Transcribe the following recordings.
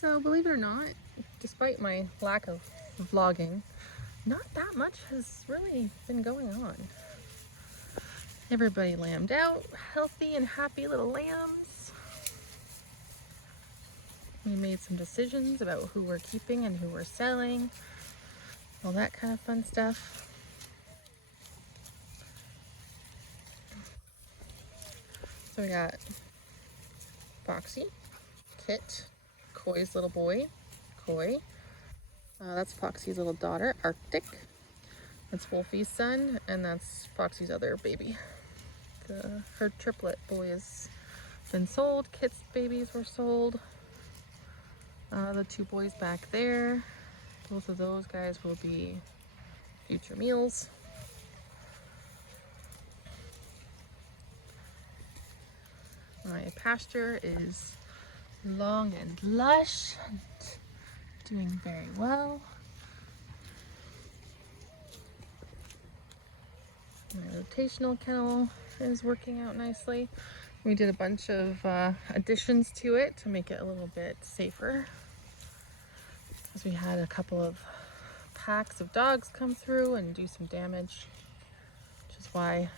So believe it or not, despite my lack of vlogging, not that much has really been going on. Everybody lambed out, healthy and happy little lambs. We made some decisions about who we're keeping and who we're selling, all that kind of fun stuff. So we got Foxy, Kit, Koi's little boy, Koi. That's Foxy's little daughter, Arctic. That's Wolfie's son, and that's Foxy's other baby. Her triplet boy has been sold. Kit's babies were sold. The two boys back there, both of those guys will be future meals. My pasture is long and lush and doing very well. My rotational kennel is working out nicely. We did a bunch of additions to it to make it a little bit safer, because we had a couple of packs of dogs come through and do some damage, which is why you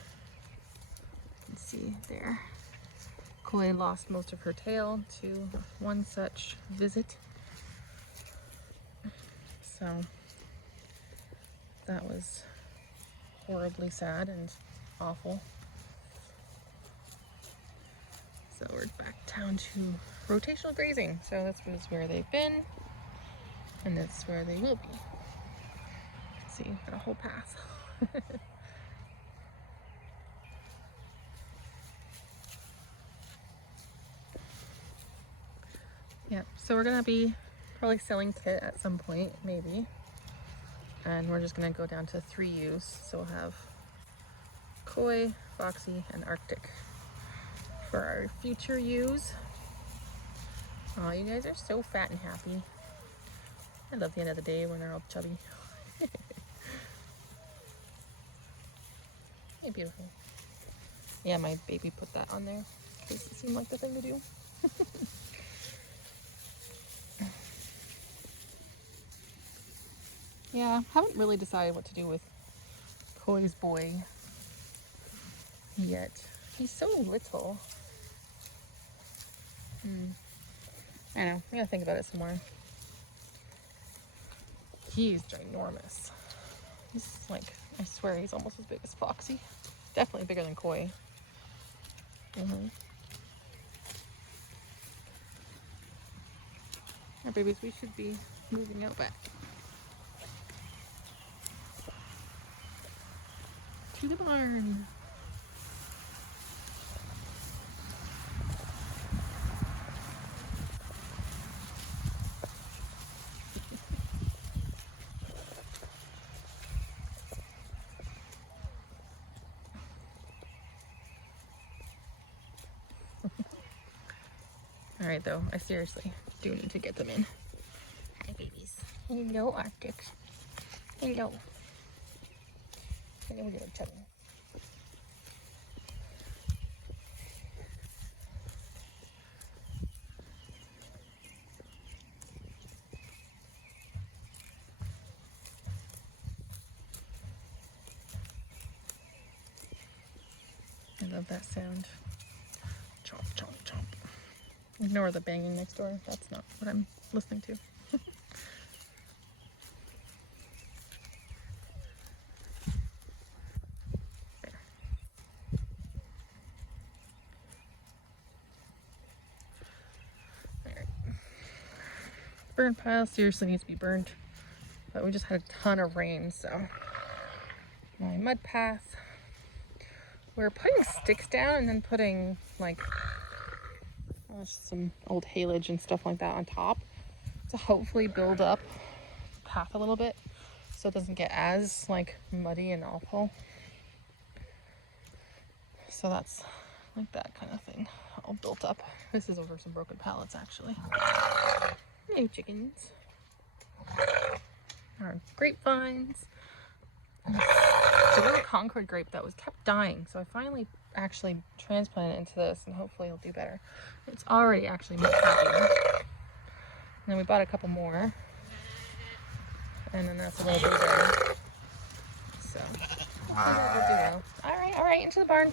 can see there Koi lost most of her tail to one such visit. So that was horribly sad and awful. So we're back down to rotational grazing. So this was where they've been, and that's where they will be. You can see, got a whole path. Yeah, so we're gonna be probably selling Kit at some point, maybe. And we're just gonna go down to 3 ewes. So we'll have Koi, Foxy, and Arctic for our future ewes. Oh, you guys are so fat and happy. I love the end of the day when they're all chubby. Hey, beautiful. Yeah, my baby put that on there in case it seemed like the thing to do. Yeah, haven't really decided what to do with Koi's boy yet. He's so little. I know, I gotta think about it some more. He's ginormous. He's like, I swear he's almost as big as Foxy. Definitely bigger than Koi. Our babies, we should be moving out back to the barn. Alright though, I seriously do need to get them in. Hi babies. Hello Arctic. Hello. Hello little chubby. I love that sound. Chomp, chomp, chomp. Ignore the banging next door. That's not what I'm listening to. There. Alright. Burn pile seriously needs to be burned. But we just had a ton of rain, so my mud path. We're putting sticks down and then putting like some old haylage and stuff like that on top to hopefully build up the path a little bit so it doesn't get as like muddy and awful. So that's like that kind of thing all built up. This is over some broken pallets actually. Hey chickens. Our grapevines. It's a little Concord grape that was kept dying, so I finally actually transplanted it into this, and hopefully it'll do better. It's already actually much happier. then we bought a couple more. And then that's a little bigger. So, we'll do well. All right, into the barn.